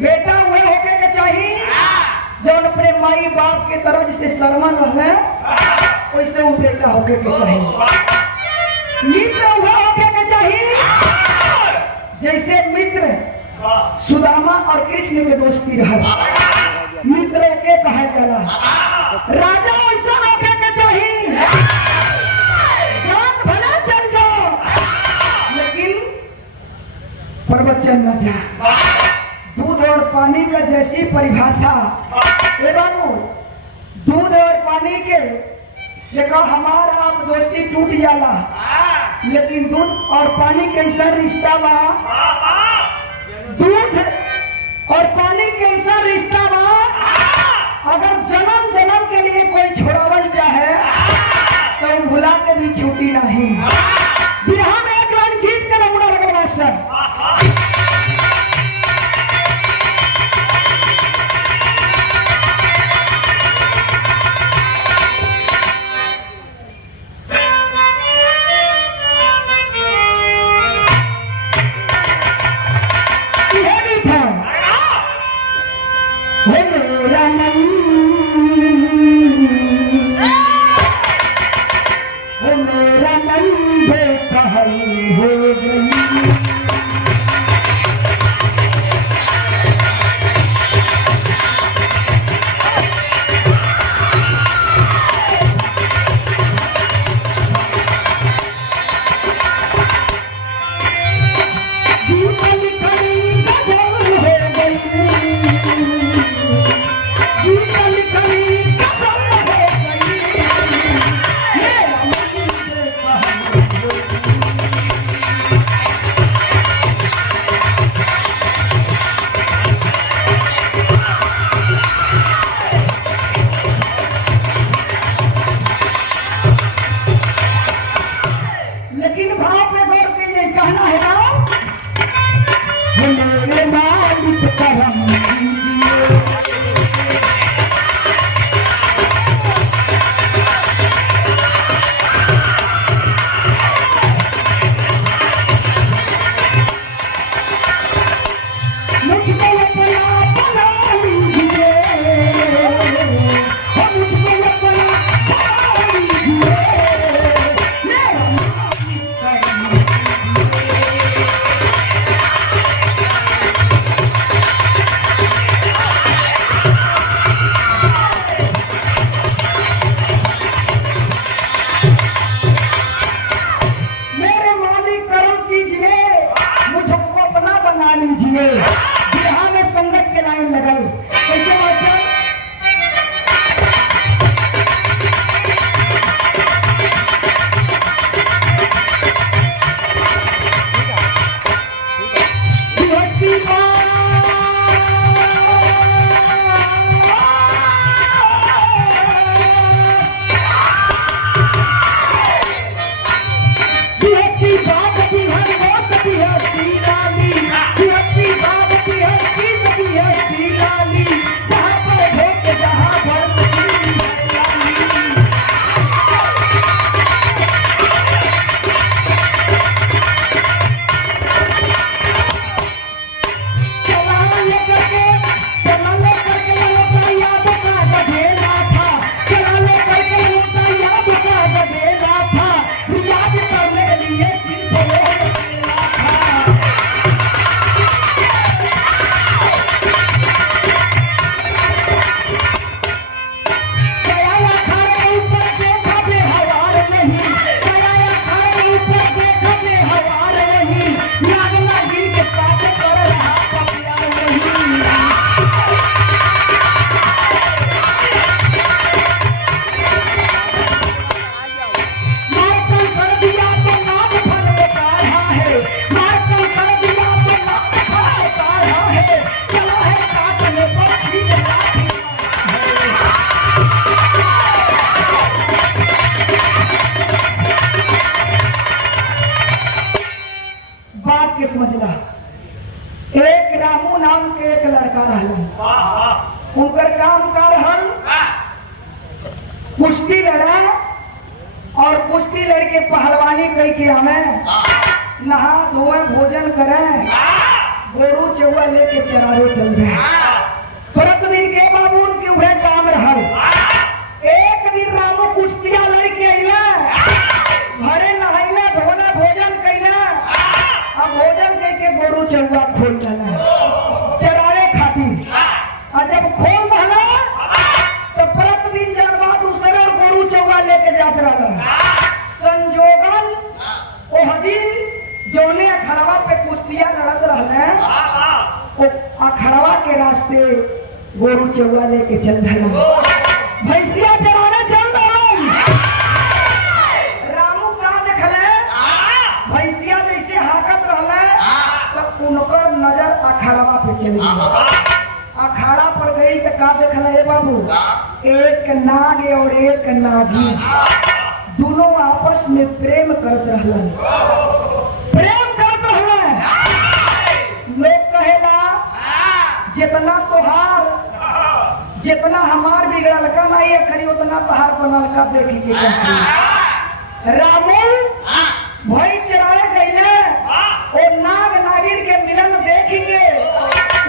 बेटा हुए होके के चाहिए जो अपने माई बाप के तरह जिसे शर्मन रहे वैसे वो बेटा होके के चाहिए। मित्र हुए होके के चाहिए जैसे मित्र सुदामा और कृष्ण के दोस्ती रहा, मित्रों के कहा जाला। राजा ऐसा होके के चाहिए जान भला चल जाओ लेकिन प्रवचन न जा। दूध और पानी का जैसी परिभाषा बाबू, दूध और पानी के देखो हमारा आप दोस्ती टूट जाला लेकिन दूध और पानी कैसा रिश्ता बा, दूध और पानी कैसा रिश्ता बा। अगर जन्म जन्म के लिए कोई छोड़ावल चाहे तो भुला के भी छूटी नहीं। बिरहा में एक लाइन गीत के नमूना लगे मास्टर। कुश्ती लड़ा और कुश्ती लड़के पहलवानी कह के हमें नहा धोए भोजन करें गोरू चौवा लेके चरावे चल गए। तुरंत दिन के बाबू उनके वह काम रहा। एक दिन रामू कुश्तिया लड़के अइला, घरे नहैला धोला भोजन कैला। अब भोजन करके गोरू चौवा खोल डाला चरावे खातिर। और जब खोल डाला तो प्रतिदिन जब दूसरे गोरू चौवा लेके जात रहा। संजोगन ओह दिन जौने अखड़वा पे कुश्तिया लड़त रहले, वो अखड़वा के रास्ते गोरू चौवा लेके चल रहा। भैंसिया चराने चल रहा। रामू का देखले भैंसिया जैसे हाकत रहले तो उनकर नजर अखड़वा पे चली गई। अखाड़ा पर गई तो का देखले ए बाबू, एक नाग और एक नागी दोनों आपस में प्रेम करत रहलन। प्रेम करत रहलन। लोग कहेला जितना तोहार जितना हमार बिगड़ल का नहीं खरी उतना तोहार बनल का देखी के कहती। रामू भाई चराए गईले और नाग नागिन के मिलन देख के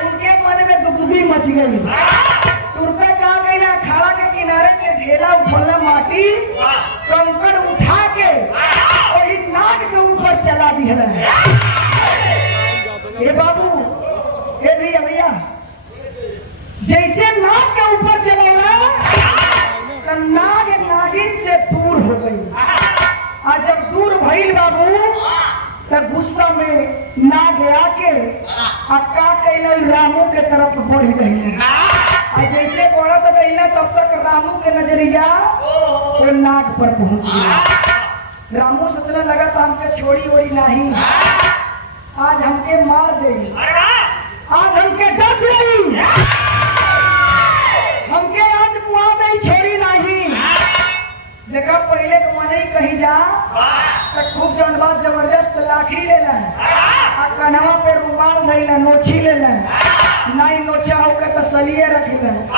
उनके मन में दुगदुगी मच गई। तुरते का गईला खाड़ा के किनारे से ढेला उठले माटी कंकड़ उठा के वही नाग के ऊपर चला दिया। ये बाबू ये भैया जैसे नाग के ऊपर चला तो नाग नागिन से दूर हो गई। और जब दूर भइल बाबू तो गुस्सा में नाग आके अक्का के रामू के तरफ बढ़ गई। और जैसे बढ़त गई तब तक रामू के नजरिया वो नाग पर पहुंच गया। रामू सोचने लगा तो हमके छोड़ी ओड़ी नहीं, आज हमके मार देगी, आज हमके डस गई, हमके आज मुआ नहीं छोड़ी नहीं। देखा पहले तो मने ही कहीं जा तो खूब जौन बात जबरदस्त लाठी ले लें और कन्हवा पे रुमाल धई लें, नोछी ले लें, नहीं नोचा होकर तो सलिए रख लें।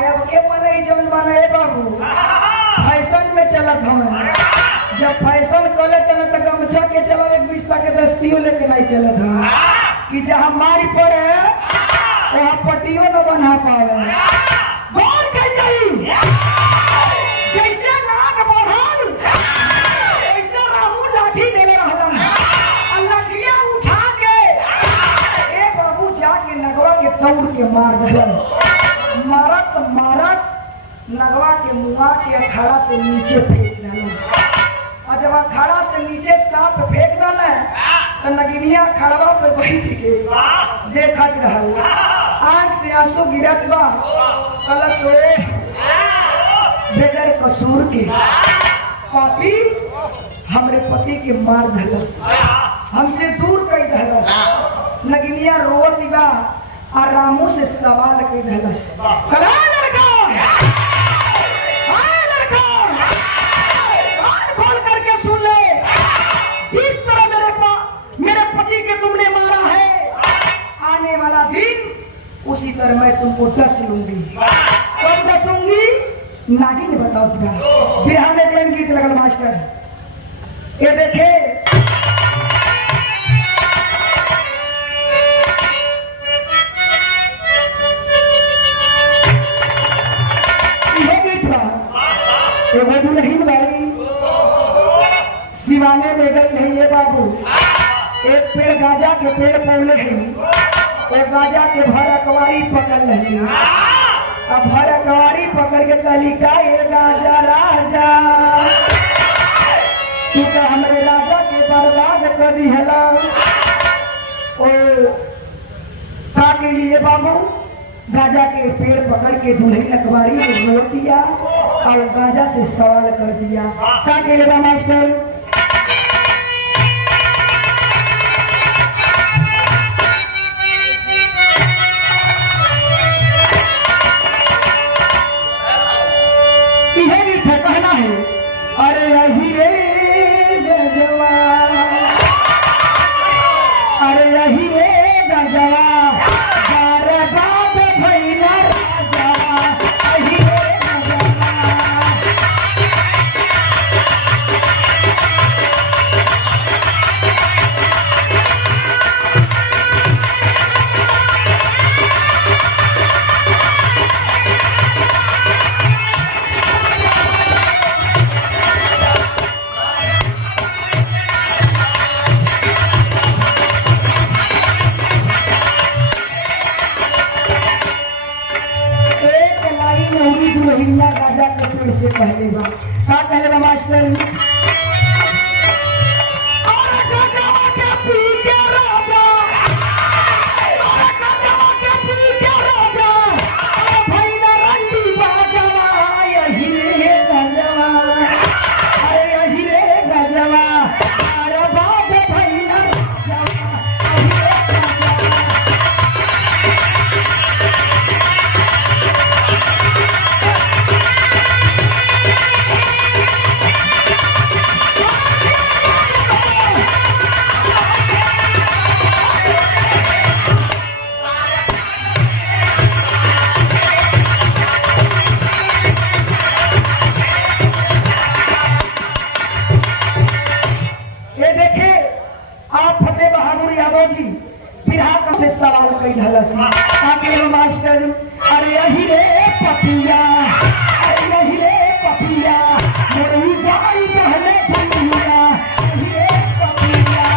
अब के मने ही जौन बने बाबू फैशन में चलत हमें। जब फैशन कले तो गमछा के चलो एक बिस्ता के दस्तियों लेके नहीं चलत हम कि जहाँ मारी पड़े वहाँ पट्टियों न बना पावे। गौर कर जाई जैसे नाग बढ़ल ऐसे रामू लाठी देले रहलन। लाठिया उठा के ए बाबू जाके नगवा के तौड़ के मार देलन। मारत मारत नगवा के मुआ के अखाड़ा से नीचे फेंक देलन। और जब अखाड़ा से नीचे सांप फेंक देलन तो नगिनिया खड़वा पे बैठ के देखत रहल। आंख से आंसू गिरत बा। कलश बेगर कसूर के पति हमरे पति के मार धलस, हमसे दूर कर धलस। नगिनिया रोवत बा और रामू से सवाल कर धलस। कला लड़का खोल करके सुन ले, जिस तरह मेरे पति के तुमने मारा है आने वाला दिन उसी तरह मैं तुमको डस लूंगी। कब डसूंगी नागिन बताओ तुझा। बिहार में एक गीत लगल मास्टर ये देखे ये गीत बा एगो दुल्हन बाड़ी सिवाने में गई है। ये बाबू एक पेड़ गाजा के पेड़ पौले है, एक गाजा के भर अकवारी पकड़ रही। अब भर अकवारी पकड़ के कली का ये गाजा राजा तू तो हमरे राजा के बर्बाद कर दी है। का के लिए बाबू गाजा के पेड़ पकड़ के दुल्हन अकवारी को रो दिया और गाजा से सवाल कर दिया। का के लिए मास्टर कहना है। अरे यही रे गजवा, अरे यही रे गजवा बर्बाद भइला राजवा। यही रे गजवा बिना गाजा के तो इसे पहले बा का पहले बा मास्टर और गाजा के पी के राजा और गाजा के पी के राजा भैया रंडी बाजवा यही रे गजवा अरे यही रे गजवा अरे बाप भैया सवाल कई धलस आगे मास्टर अरे यही रे पपिया अरे यही रे पपिया मोरू जाई पहले पपिया यही रे पपिया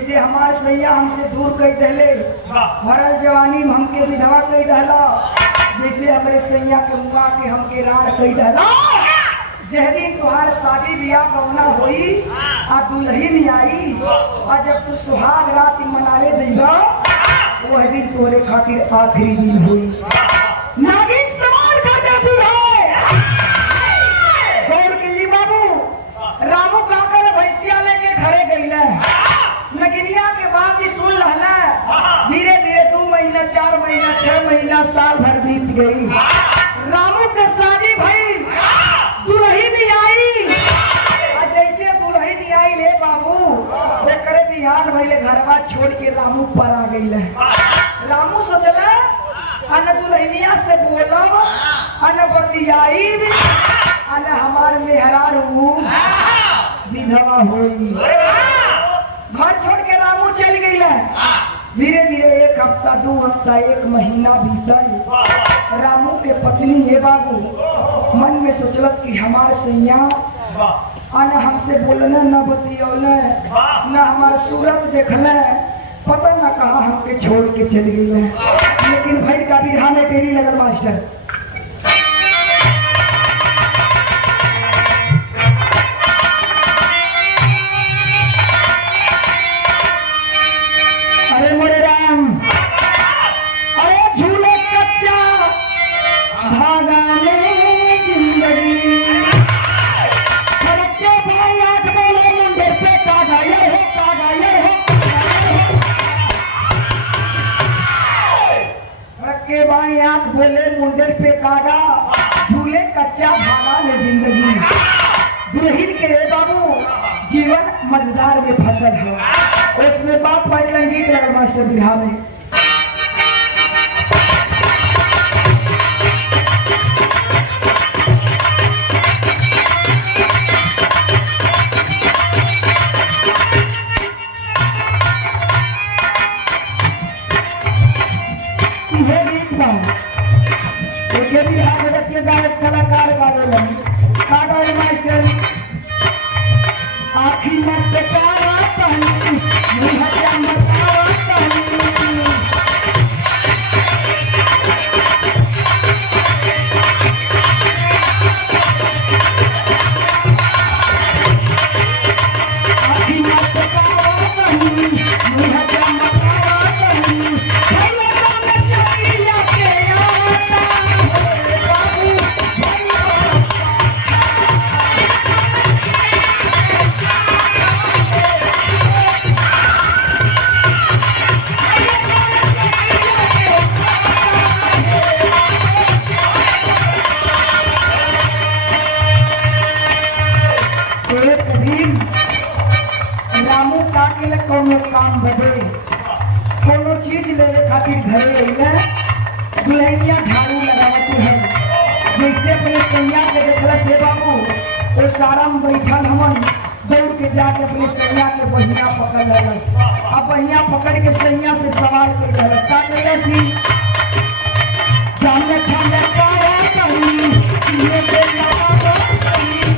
हमसे दूर कई दहले भरल जवानी में हमके विधवा कई दहला जैसे हमारे सैया के मुआ के हमके राण कई दहला जह दिन तुहार शादी ब्याह गौना होई आ दुल्हन आई और जब तू सुहाग रात मनाले देगा वह दिन तोरे खातिर आखिरी दिन हुई नागिन सवाल का जादू है गौर के लिए बाबू रामू काकल भैंसिया लेके घरे गईले नगिनिया के बाद ही सुन लहला धीरे धीरे 2 महीना 4 महीना 6 महीना साल भर बीत गई रामू के शादी भई दुल्हन आई जैसे दुल्हन आई ले बाबू वो करे ध्यान भइले घरवा छोड़ के रामू पर आ गई रामू सोचला अन दुल्हनिया से बोलब अन बतियाई अन हमार मेहरार विधवा होई घर छोड़ के रामू चल गई धीरे धीरे 1 हफ्ता 2 हफ्ता 1 महीना बीतल रामू के पत्नी है बाबू मन में सोचलत कि हमार सैया न हमसे बोलने न बतियौले न हमार सूरत देखले पता न कहा हमके छोड़ के चल गई लेकिन भाई का बिरहा में तेरी लगल मास्टर बोले मुंडर पे कागा झूले कच्चा भागा में जिंदगी दुल्हन के रे बाबू जीवन मजेदार में फसल है उसमें बात भाई रंगीत लगा मास्टर बिरहा में कलाकार गावे मास्टर आखिर मत प्यारा पानी मुहब्बत मतावा पानी आखिर मत प्यारा पानी मुहब्बत मतावा पानी भैया चाहिए के चीज लेने खातिर घरे अइले दुल्हनिया झाड़ू लगावत है जैसे अपने सैया के देखला से बाबू वो सारा में बैठल हमन दौड़ के जाके अपने सैया के बहिया पकड़ लेलस अब बहिया पकड़ के सैया से सवाल कर लेलस का कहलस जाने छाने कावा कहीं सीने से लगावा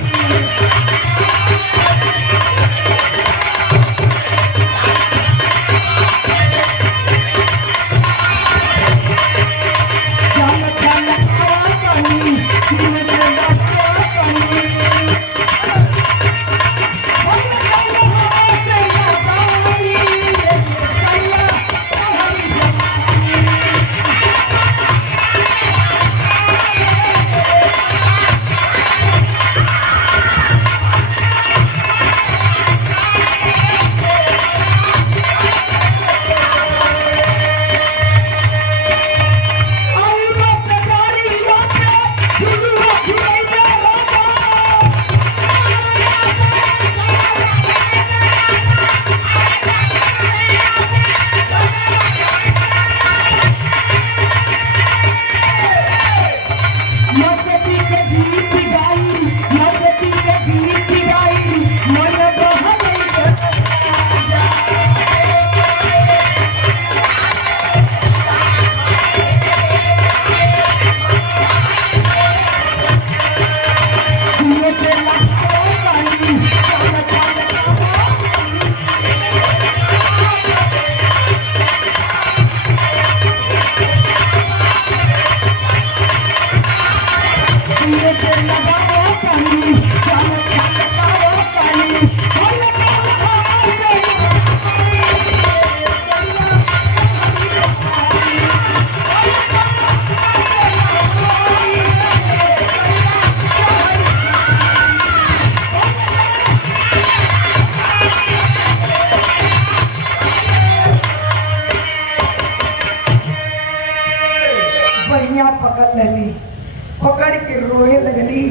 पकड़ के रोए लगली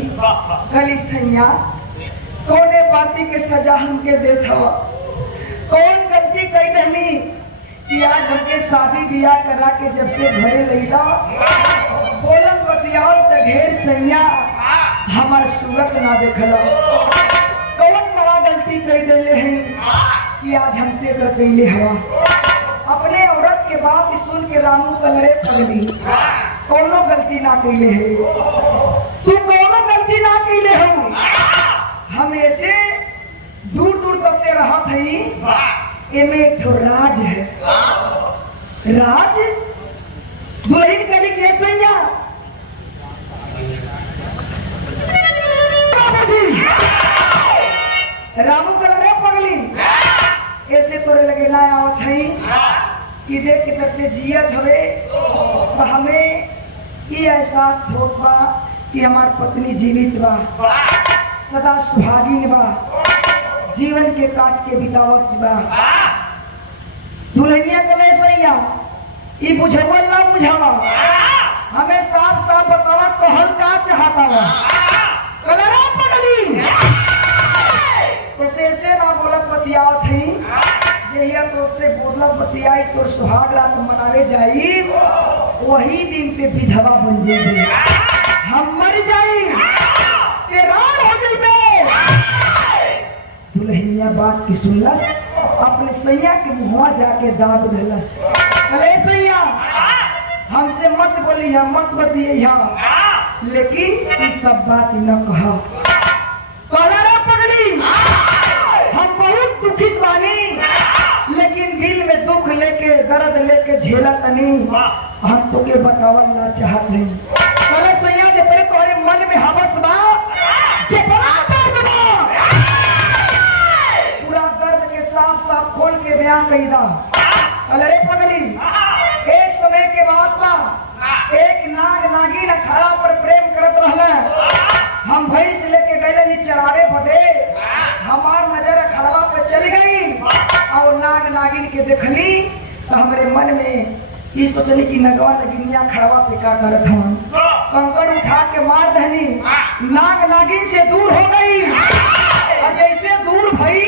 गली सैया कौने बाती के सजा हमके देत हवा कौन गलती कई दहली कि आज हमके शादी बियाह करा के जब से घरे लैला बोलल बतियाल त ढेर सैया हमार सूरत ना देखला कौन बड़ा गलती कई देले हैं कि आज हमसे कैले हवा अपने औरत के बात सुन के रामू कलरे पगली कौनो गलती ना कैले है तू कौनो गलती ना कैले हो हम ऐसे दूर दूर तक से रहत हई एमे एक ठो राज है राज दुल्हन कली के सैया रामू कलरे पगली ऐसे तोरे लगे ना आवत हई कि देख के तरते जियत हवे तो हमें ये एहसास होत बा कि हमार पत्नी जीवित बा सदा सुहागिन बा जीवन के काट के बितावत बा दुल्हनिया चले सैया ई बुझावल ना बुझावा हमें साफ साफ बतावा कहल का चाहता बा कलरा पगली तो से ना बोलत बतियावत हई जहिया तोर से बोलत बतियाई तोर सुहाग रात मनावे जाई वही दिन पे विधवा बन जाई हम मर जाई के रात हो जाई दुल्हनिया बात की सुनलस अपने सैया के मुंहवा जाके दाब देलस अरे सैया हमसे मत बोलिया मत बतिया लेकिन इस सब बात न कहा कलरा पगली हम बहुत दुखित बानी लेकिन दिल में दुख लेके दर्द लेके झेला तनी हम तो के बतावल ना चाहत नहीं कल सैया जे तेरे तोरे मन में हवस बा जे बड़ा दर्द बा पूरा दर्द के साफ साफ खोल के बयान कई दा अरे पगली एक समय के बाद बा एक नाग नागिन अखाड़ा पर प्रेम करत रहला हम भैंस लेके गए नी चरावे बदे हमार नजर अखाड़ा पे चल गई और नाग नागिन के देखली तो हमारे मन में ये सोचली कि नगवा नगिनिया खड़वा पे का करत हम कंकड़ उठा के मार दहनी नाग नागिन से दूर हो गई और जैसे दूर भई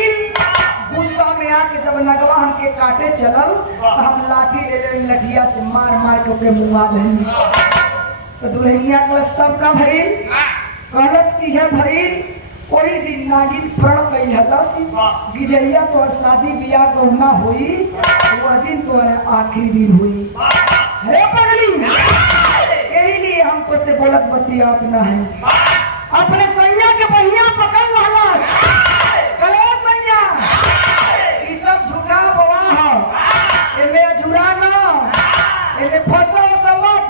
गुस्सा में आके जब नगवा हमके काटे चलल तो हम लाठी ले ले लठिया से मार मार के ओके मुआ देनी। तो दुल्हनिया कलश तब का भइल कलश की है भइल कोई दिन नागिन प्रण कई हलस गिजैया तो शादी बियाह गौना हुई वो दिन तो आखिरी दिन हुई। अरे पगली यही लिए हम तो से बोलत बतियात ना है अपने सैया के बढ़िया पकड़ लहलस कले सैया ई सब झूठा बवाह है एमे झूरा ना एमे फसल समत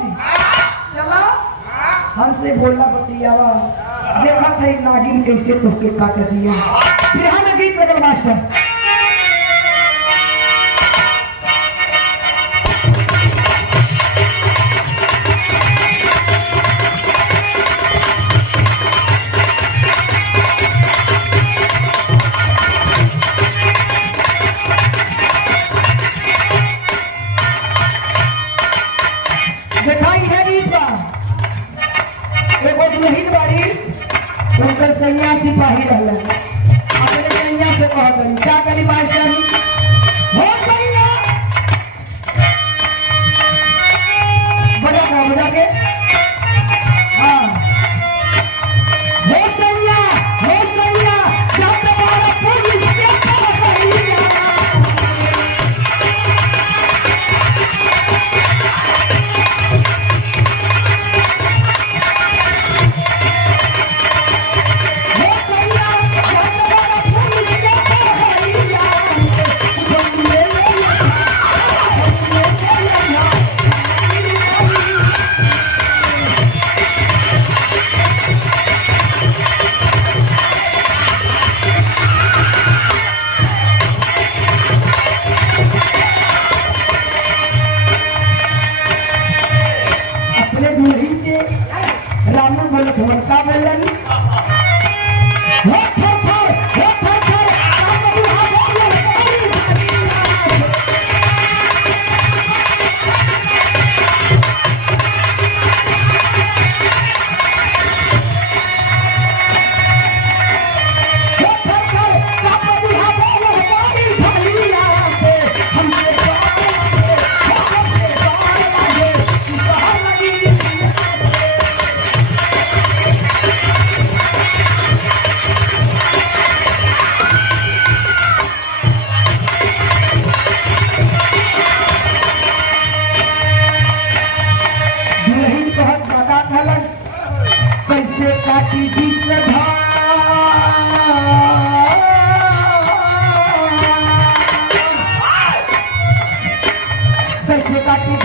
चला हमसे बोलना बतियावा देखा था नागिन कैसे तोहके काट दिया। फिर हम गीत लगल मास्टर सैया सिपाही रहला अपने सैया से कहत क्या करी मास्टर हो सैया बजा के हाँ हो सैया जब तुम्हारा पुलिस के पास का बोलन कैसे काटी कैसे काटी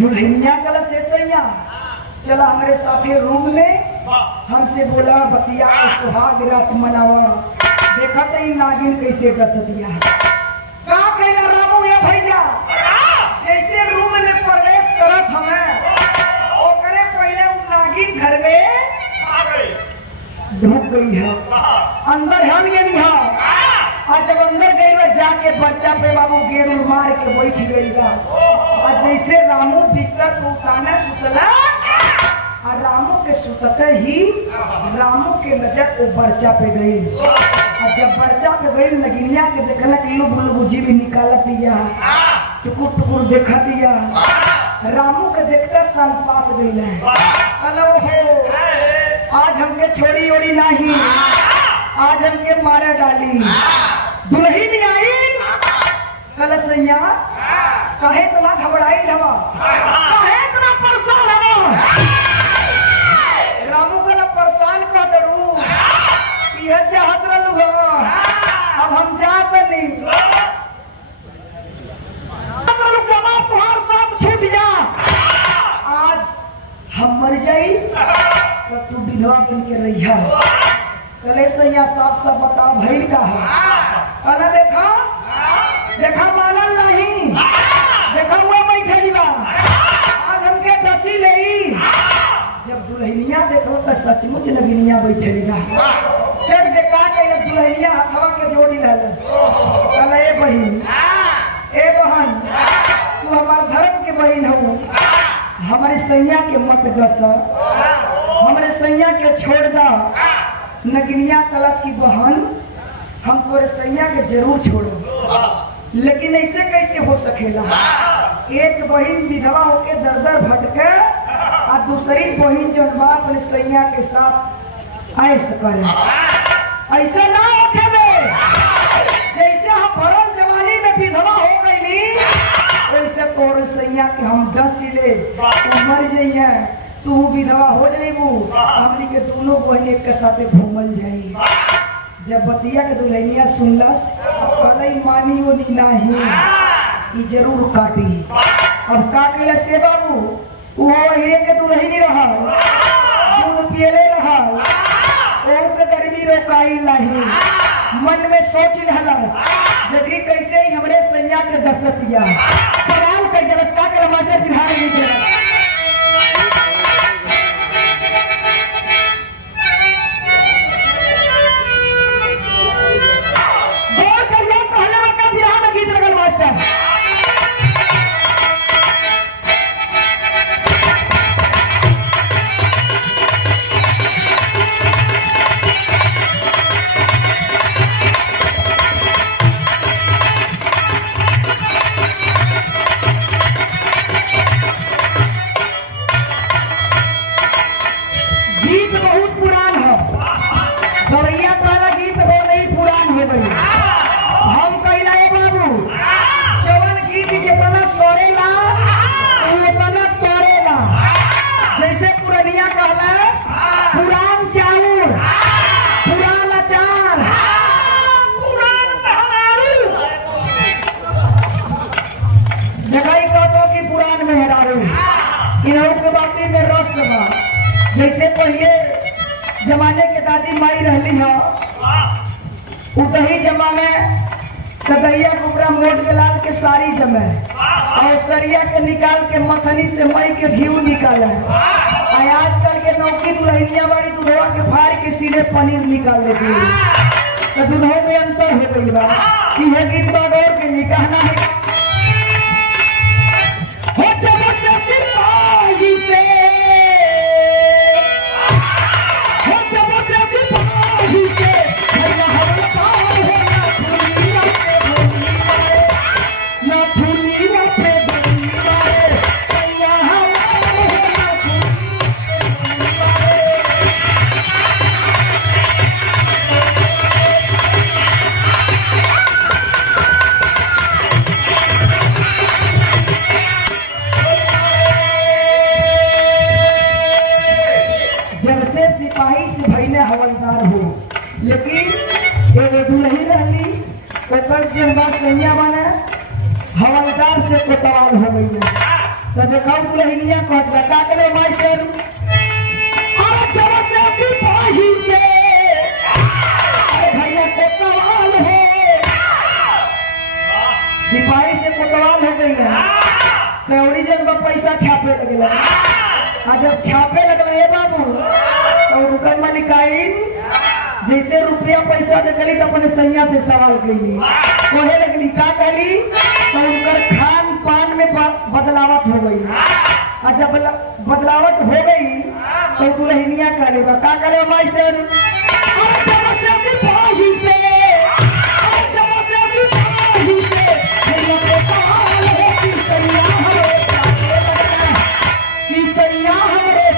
दुल्हनिया कलश ले सैया चला हमारे साथे रूम में हमसे बोला बतिया सुहाग रात मनावा देखा तो नागिन कैसे डस दिया है का कहला रामू या भैया जैसे रूम में प्रवेश करत हमें ओकरे पहले नागिन घर में आ गई ढुक गई है अंदर हल गई है और जब अंदर गई में जाके बच्चा पे बाबू गेर मार के बैठ गई बा और जैसे रामू बिस्तर को उतारने सुतला और रामू के सुतते ही रामू के नजर वो बच्चा पे गई और जब बच्चा पे गई नगिनिया के देखला कि लो बुलबुजी भी निकाल दिया टुकुर टुकुर देखा दिया रामू के देखते संपात गई है हेलो हो आज हमके छोड़ी ओड़ी नहीं, आज हमके मारे डाली। दुल्ही नहीं आई कलश नैया, कहे इतना घबराई हवा, कहे इतना परेशान हवा। रामू को ना परेशान कर दरू, यह चाहत रहलू अब हम जात नहीं। तुहार सब छूट जा, आज हम मर जाई तो तू विधवा बन के रहिया। कलेश नैया साफ साफ बताओ भइल का है? अरे देखा देखा मानल नहीं, देखा हुआ बैठेला आज हमके डसी ले। जब दुल्हनिया देखो तो सचमुच नगिनिया बैठेगा। जब देखा के दुल्हनिया हथवा के जोड़ी लालस, कल ए बहन ए बहन तू हमार धर्म के बहन हो, हमारे सैया के मत गस, हमारे सैया के छोड़ दा। नगिनिया कलश की बहन हम तोरे सैया के जरूर छोड़ो, लेकिन ऐसे कैसे हो सकेला? एक बहन विधवा होके दर दर भटके और दूसरी बहन जो बाप सैया के साथ ऐसे करे, ऐसे ना होके दे। जैसे हम भरल जवानी में विधवा हो गई, वैसे तोरे सैया के हम डस ले, तू मर जाइए, तू विधवा हो जाइबू, हमनी के दोनों बहन एक के साथ घूमल जाई। जब बतिया के दुल्हनिया सुनलस, कलई मानी वो नहीं, जरूर काटी। अब का कैला से बाबू, वो हीरे के दुल्हनी रहा, दूध पियले रहा, और के गर्मी रोकाई नहीं। मन में सोच लहलस, देखी कैसे ही हमरे सैया के दसतिया सवाल कर जलस का के मास्टर बिहार नहीं दे। जैसे पहले जमाने के दादी माई रहली है, उतही जमाने कदैया कुबरा मोट के लाल के साड़ी जमे और सरिया के निकाल के मथनी से मई के घी निकाले। आजकल के नौकी दुल्हनिया वाली दूधवा के फाड़ के सीधे पनीर निकाल देती है। तो दूधों में अंतर हो गई बा। यह गीत बागौर के लिए कहना है, हवलदार हो, लेकिन एगो दुल्हन रहली, ओकर सैया बने हवलदार से कोतवाल हो गई। तो देखा दुल्हनिया कहता का करे मास्टर, अरे भैया कोतवाल हो, सिपाही से कोतवाल हो गई है। कौड़ी जन पैसा छापे लगे, और जब छापे लगल बाबू तो रुकन मलिकाइन जैसे रुपया पैसा देखली तो अपने सैया से सवाल कैली, कहे लगली का कहली, तो उनकर खान पान में बदलावट हो गई। और जब बदलावट हो गई तो दुल्हनिया कहले का कहले मास्टर, सैया हमरे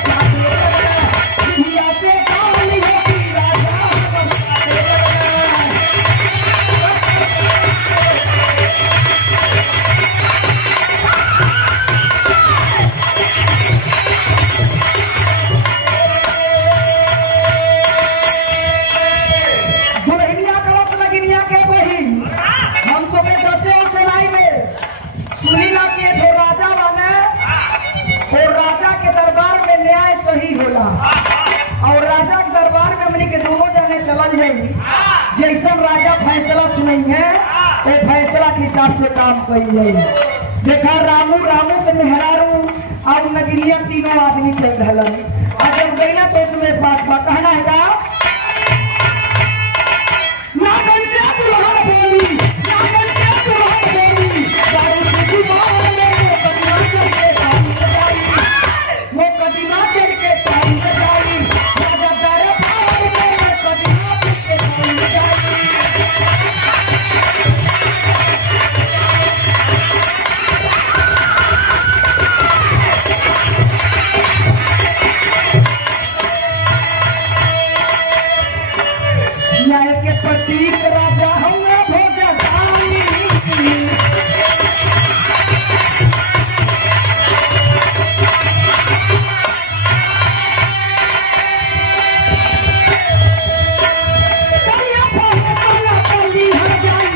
जाई। जैसा राजा फैसला सुनई है वो फैसला के हिसाब से काम करी जाई। देखा रामू के मेहरारू और नगरिया तीनों आदमी चल रहा। और जब गईला तो उसमें बात कहना है का नागन से दुल्हन बोली, नागन से दुल्हन बोली, दारू की दुकान में मुकदमा चल के पानी लगाई, राजा दारे पार में मुकदमा चल के पानी लगाई। न्याय के प्रतीक राजा हमने भोजदारी, करिया फल काला पंडी हर जाई।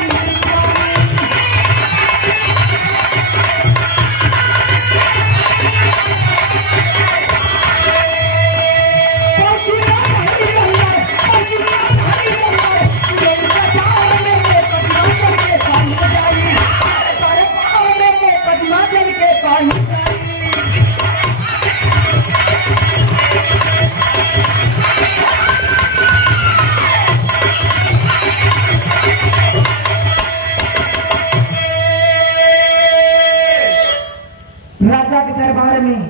राजा के दरबार में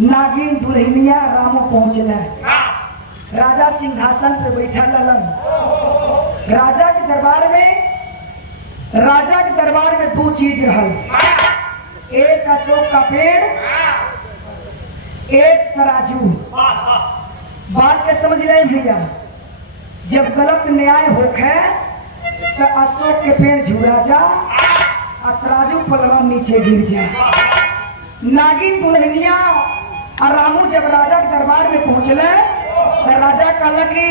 नागिन दुल्हनिया रामो पहुंचला। राजा सिंहासन पे बैठा ललन। राजा के दरबार में दो चीज रहल, एक अशोक का पेड़, एक तराजू। बात के समझ ले भैया, जब गलत न्याय होखे तो अशोक के पेड़ झुरा जा और तराजू पलवा नीचे गिर जा। नागिन दुल्हनिया और रामू जब राजा के दरबार में पहुंचले तो राजा कहला कि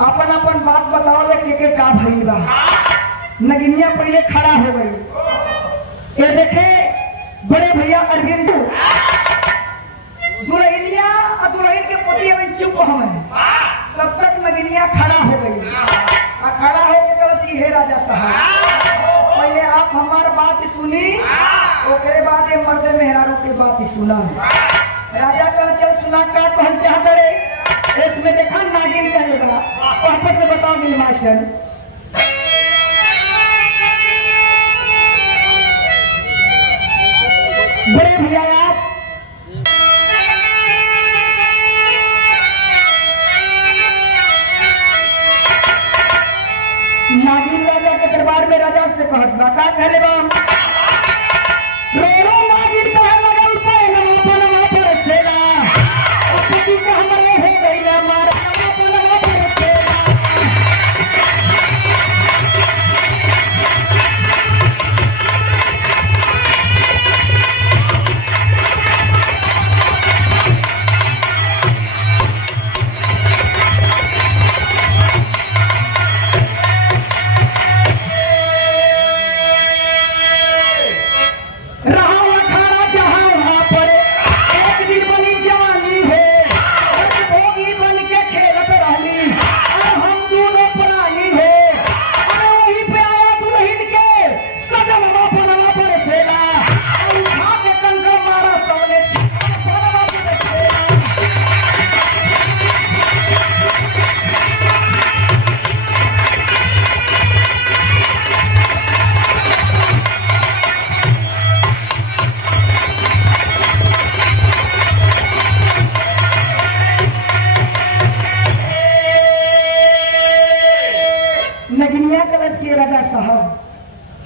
अपन बात बताओ के का भइल बा। नगिनिया पहले खड़ा हो गई। ये देखे बड़े भैया अरविंद दुल्हनिया और दुल्हन के पति अभी चुप हमें, तब तक नगिनिया खड़ा हो गई। और खड़ा होकर कहला कि हे राजा साहब, पहले आप हमार बात सुनी, ओकरे बाद ये मर्द मेहरारू के बात सुना। राजा कहला चल सुना का कहल चाहत रे। इसमें देखा नागिन कहेगा पहपट में बताओ गिल मास्टर। बड़े भैया आप नागिन राजा के दरबार में राजा से कहत बा का कहले बा रो नागिन कहे लगल पहलवा पलवा पर सेला पति के हमरे हो गईला मारा पलवा पर सेला।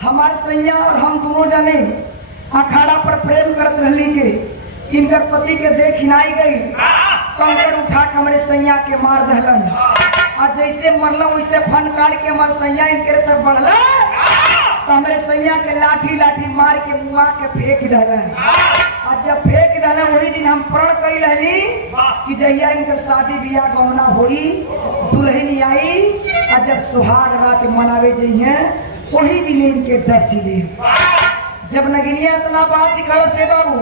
हमार सैया और हम दोनों जाने अखाड़ा पर प्रेम करत रहली के इनकर पति के देख हिनाई गई, कंकर उठा के हमारे सैया के मार दहलन। और जैसे मरल वैसे फन काट के हमारे सैया इनके तरफ बढ़ला तो हमारे सैया के लाठी लाठी मार के मुआ के फेंक दहलन। और जब फेंक दहलन वही दिन हम प्रण कई रहली कि जहिया इनका शादी बियाह गौना हुई, दुल्हन आई और जब सुहाग रात मनावे जइए वही दिन इनके दर्शिले। जब नगिनिया इतना बात दिखा से बाबू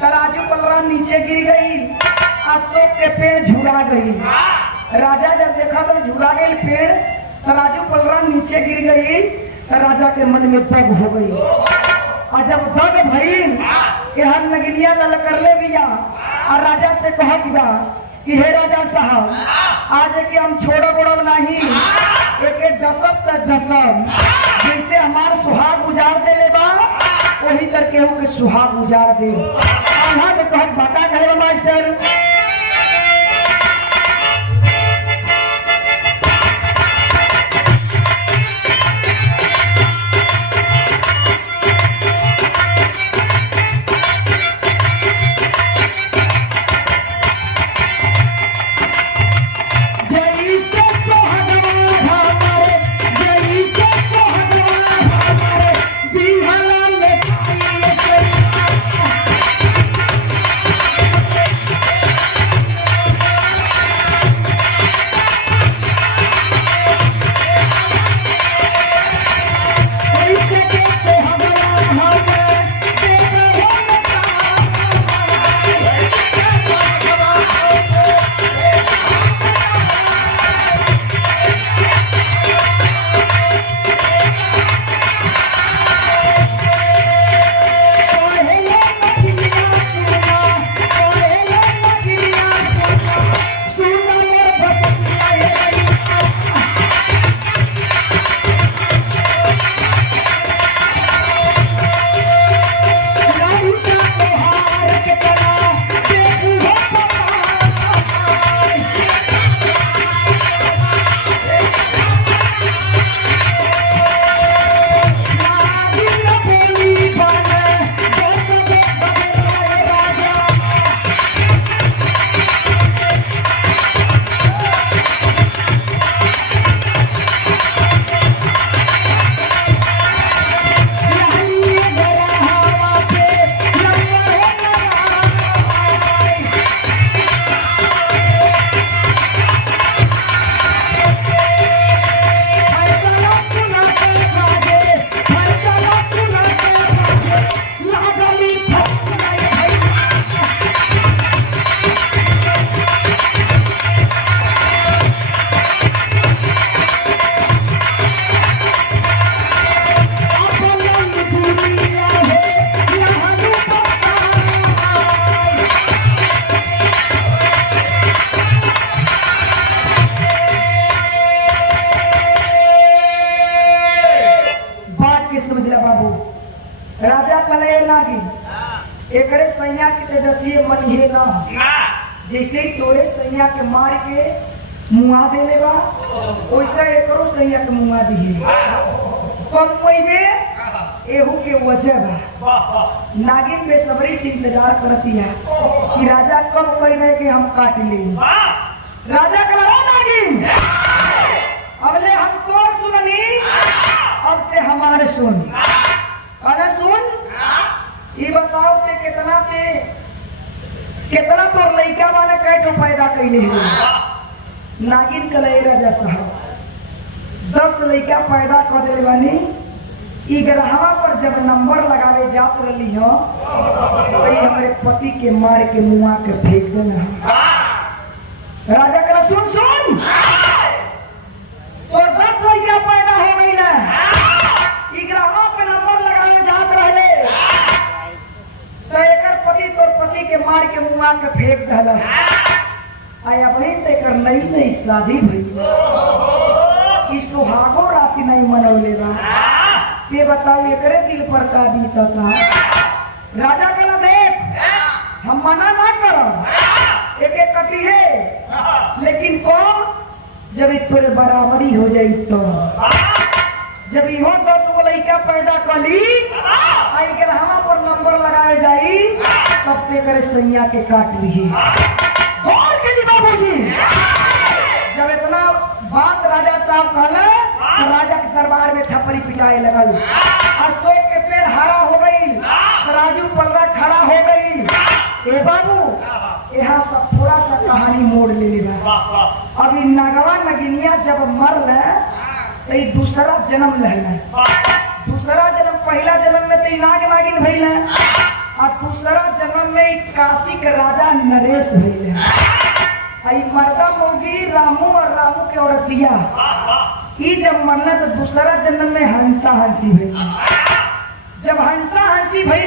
तराजू पलवा नीचे गिर गई, अशोक के पेड़ झुरा गई। राजा जब देखा तो झुला गई पेड़, तराजू पलरा नीचे गिर गई, तो राजा के मन में दग हो गई। और जब दग भइल कि हम नगिनिया लल कर ले बिया, और राजा से कहा कि हे राजा साहब, आज के हम छोड़ो बोड़ो नहीं, एक डसब तक डसब, जैसे हमार सुहाग उजाड़ दे ले बा वही करके हो के सुहाग उजाड़ दे। यहाँ पे कहत बाता करे मास्टर, राजा कले नागी एकरे सैया के दसिए मनिहे ना, जैसे तोरे सैया के मार के मुआ दे लेबा वैसे एकरो सैया के मुआ दिए। कब कोई एहू के वजह बा नागिन पे सबरी से इंतजार करती है कि राजा कब कहे कि हम काट ले। राजा कला नागिन अबले हमको सुननी, अब ते हमारे सुन। अरे सुन, ये बताओ ते कितना तोर लड़का वाले कैठो पैदा कैले है। नागिन कले राजा साहब 10 लड़का पैदा कर दिले बानी। ई ग्रहवा पर जब नंबर लगावे जात रही हो तो हमारे पति के मार के मुआ के फेंक देना। राजा कला सुन सुन, तो 10 लड़का पैदा हो गई है, ई ग्रहवा पे नंबर लगावे जात रहे तो एकर पति तोर पति के मार के मुआ के फेंक दहला। आया भाई तेकर नई शादी भई, ई सुहागो राती नहीं मनौले बा। ये बताओ एकरे दिल पर का बीता था। राजा कला देख, हम मना ना करो एक एक कटी है, लेकिन कौन जब तोरे बराबरी हो जाई तो जब इहो 10 गो लड़का पैदा कली आई के हम पर नंबर लगाए जाई तब ते करे सैया के काट ली। और के जी बाबूजी जब इतना बात राजा साहब कहले तो राजा के दरबार में थप्पड़ी पिटाए लगल। अशोक के पेड़ हरा हो गई, तराजू पल्ला खड़ा हो गई। ए बाबू यहाँ सब थोड़ा सा कहानी मोड़ ले लेगा। अभी नगवा नगिनिया जब मरल तो दूसरा जन्म लेना, दूसरा जन्म, पहला जन्म में तो नाग नागिन भइल और दूसरा जन्म में काशी के राजा नरेश भइल। आई मर्दा मोगी रामू और रामू के औरतिया ई जब मरना तो दूसरा जन्म में हंसा हंसी भई। जब हंसा हंसी भई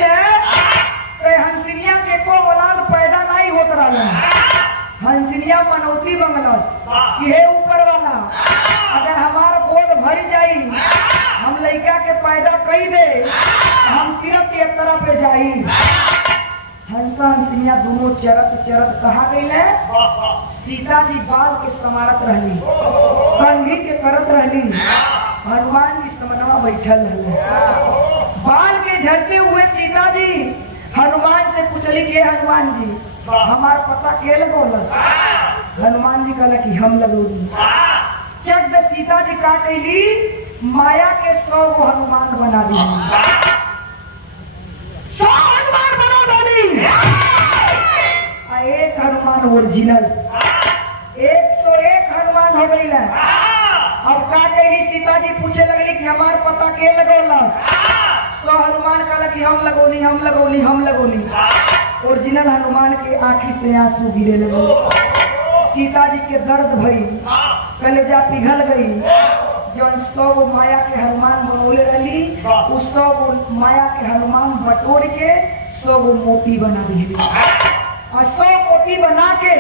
तो हंसिनिया के को औलाद पैदा नहीं होत रहा। हंसिनिया मनौती बंगलस कि हे ऊपर वाला अगर हमार गोद भर जाई हम लड़का के पैदा कई दे हम तीर्थ यात्रा पे जाई। हंसा हंसिनिया दोनों चरत चरत कहा गई है। सीता जी बाल के समारत रहली कंघी के करत रहली हनुमान जी समनवा बैठल रहले। बाल के झड़ते हुए सीता जी हनुमान से पूछली कि हनुमान जी हमार पता के लगोलस। हनुमान जी कहला कि हम लगोली। चट सीता जी का कैली माया के 100 को हनुमान बना दी। 100 हनुमान बना डाली। एक हनुमान ओरिजिनल 101 हनुमान हो गई। अब का कैली सीता जी पूछे लगली कि हमार पता के लगोलस। 100 हनुमान कहला कि हम लगोली हम लगोली हम लगोली। ओरिजिनल हनुमान के आंखी से आंसू गिरे लगे। सीता जी के दर्द भई कलेजा पिघल गई। जौन 100 माया के हनुमान बनौले रही उस 100 माया के हनुमान बटोर के 100 मोती बना दी और 100 मोती बना के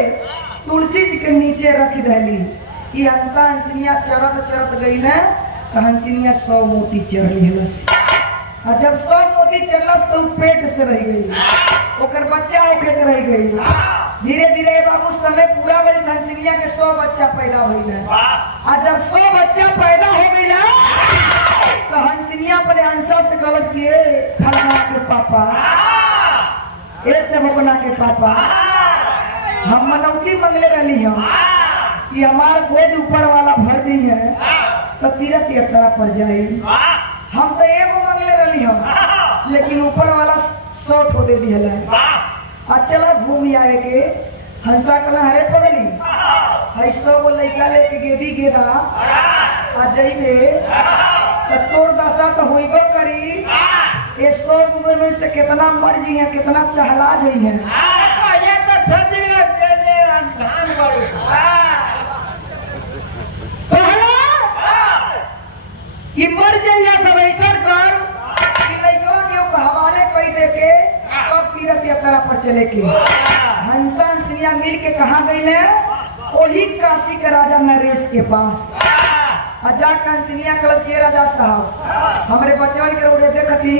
तुलसी जी के नीचे रख दली कि हंसा हंसिनिया चरत चरत गई है तो हंसिनिया 100 मोती चढ़ी और जब 100 मोती चढ़लस तो पेट से रह गई ओकर बच्चा होके रह गई। धीरे धीरे बाबू समय पूरा भइल हंसिनिया के 100 बच्चा पैदा भइल और जब 100 बच्चा पैदा हो गई तो हंसिनिया अपने हंसा से कहलस कि फलाना के पापा चमकना के पापा हम मनौती मंगले रही हम कि हमार गोद ऊपर वाला भर दी है तो तीर्थ यात्रा पर जाए। हम तो एगो मंगले रही हम लेकिन ऊपर वाला 100 ठो दे दिया। चला घूम आए के हंसा कला हरे पगली 100 गो लड़का लेके गेदी गेदा आ जइबे तो तोर दशा तो होइबो करी। ये 100 गो में से कितना मर जी है कितना चहला जी है। कि मर जाइए सब ऐसा कर कि लड़का के हवाले कई दे के तब तीर्थ यात्रा पर चले के। हंसा हंसिनिया मिल के कहा गई वही काशी के राजा नरेश के पास हजार हंसिनिया कल के राजा साहब हमारे बचवन के उड़े देखती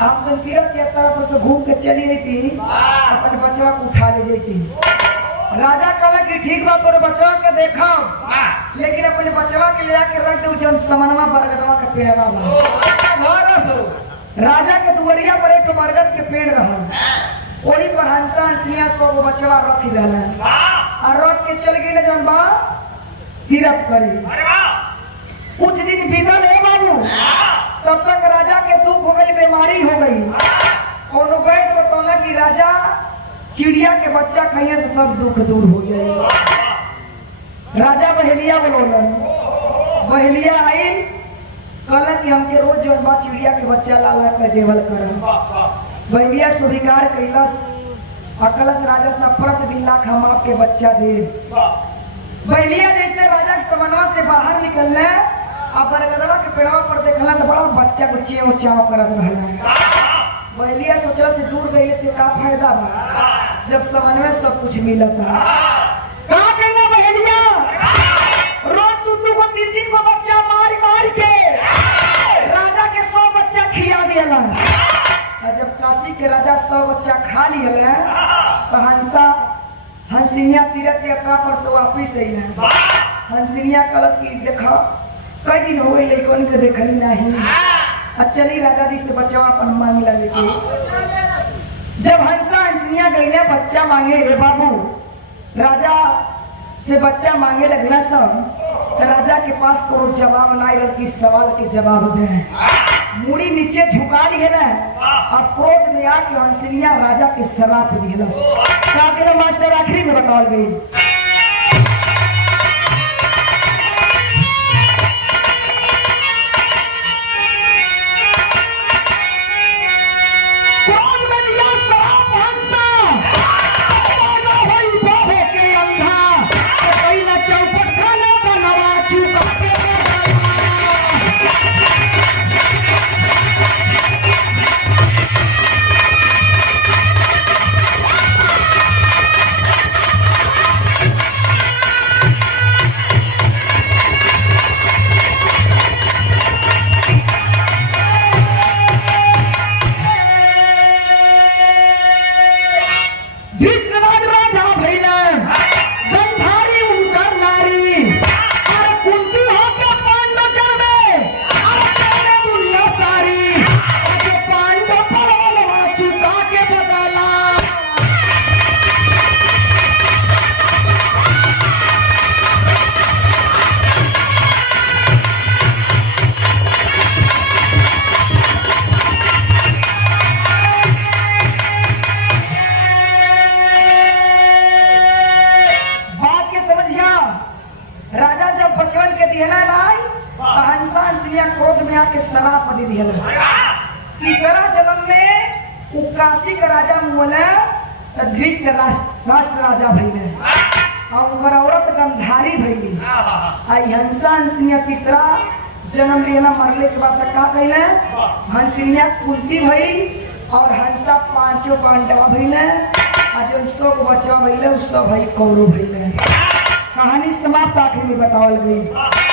हम जब तीर्थ यात्रा पर से घूम के चली रही अपन बचवा को उठा ले जाती। राजा कहला कि ठीक बा तोरे बचवा के देखा लेकिन अपने बचवा के ले जाके रख दो जन समनवा बरगदवा के पेड़वा बा। राजा के दुवरिया पर एक बरगद के पेड़ रहल वही पर हंसा हंसिनिया 100 गो बचवा रखी रहल और रख के चल गई जौन बा तीर्थ करी। कुछ दिन बीतल है बाबू तब तक राजा के दुख हो गई बीमारी हो गई। कोनो गए तो कहला कि राजा चिड़िया के बच्चा खाइए से सब दुख दूर हो जाए। राजा बहेलिया बोलन बहेलिया आई कहला कि हमके रोज जो बा चिड़िया के बच्चा लाला के देवल करम। बहेलिया स्वीकार कैलस अकलस राजा से प्रति लाख हम आपके बच्चा दे। बहेलिया जैसे राजा समनवा से बाहर निकलने अब बरगदवा के पेड़वा पर देखला तो बड़ा बच्चा को चेव चाव करत रहला। बहेलिया सोचला से दूर गई से का फायदा बा जब समन्वय सब कुछ मिलता। का कहना बहेलिया रोज तू को 3 को बच्चा मार मार के राजा के 100 बच्चा खिया दिया। जब काशी के राजा 100 बच्चा खा लिया तो हंसा हंसिनिया तीर्थ यात्रा पर से वापिस अइला। हंसिनिया कलत की देखा कई दिन हो गई लेकिन के देखली नहीं। चली राजा जी से बच्चा अपन मांग लगे के। जब हंसा हंसिनिया गईले बच्चा मांगे हे बाबू राजा से बच्चा मांगे लगला सब तो राजा के पास कोई जवाब ना आयल कि सवाल के जवाब दे। मुड़ी नीचे झुका लिए ना और क्रोध में आके हंसिनिया राजा के शराप दिलस। का दिला मास्टर आखिरी में बतावल गई। क्रोध में दिया शराप हंसा होई बाबू के अंधा हंसा हंसिया क्रोध में आके शराब दे दिया। तीसरा जन्म में वो काशी का राजा मुले ग्रीस का राष्ट्र राजा भइले और उनकर औरत गंधारी भइली। आई हंसा हंसिया तीसरा जन्म लेना मरले के बाद का कइले हंसिया कुंती भई और हंसा पांचों पांडवा भइले और जो सो को बचवा भइले उस सब भई कौरव भइले। कहानी समाप्त आखिर में बतावल गई।